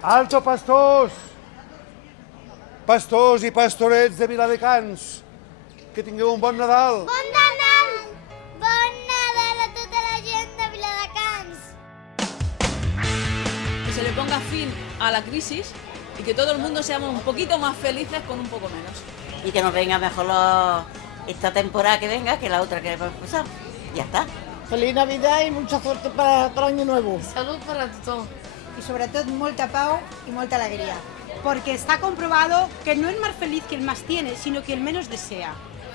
Alto, pastors! Pastors i pastorets de Viladecans, que tingueu un bon Nadal. Bon Nadal! Bon Nadal a tota la gent de Viladecans! Que se le ponga fin a la crisis y que todo el mundo seamos un poquito más felices con un poco menos. Y que nos venga mejor esta temporada que venga que la otra que hemos pasado. Ya está. Feliz Navidad y mucha suerte para Año Nuevo. Salut per a tothom. Y sobre todo molta pau y molta alegría. Porque está comprobado que no es más feliz quien más tiene, sino quien menos desea.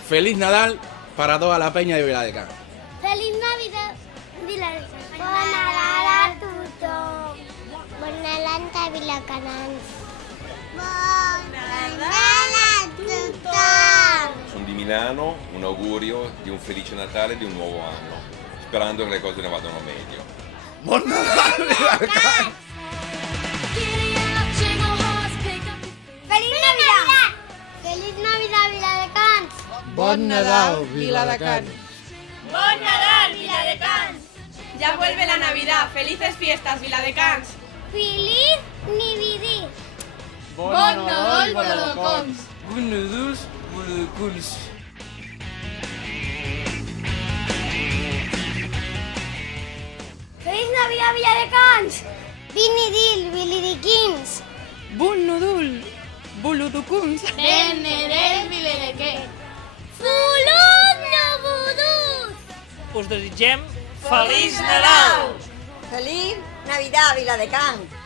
Feliz Nadal para toda la peña de Viladecans. Feliz Navidad, Viladecans! Bon Nadal a tothom! Bon Nadal a Viladecans! Bon Nadal a tothom! Sono di Milano, un augurio di un felice Natale e di un nuovo anno, sperando che le cose ne vadano meglio. Bon Nadal, Viladecans! Feliz Navidad! Feliz Navidad, Viladecans! Bon Nadal, Viladecans. ¡Bon Nadal, Viladecans! Ya vuelve la Navidad. ¡Felices fiestas, Viladecans! Feliz Navidad! Bon Nadal, Viladecans! Bon Nadal, Viladecans. Feliz Navidad, Viladecans! Vinidil, Viladecans! ¡Bon Nadal, Viladecans! Venerem Viladecans! Salut Navidad! Us desitgem Feliç Nadal! Feliz Navidad, Viladecans.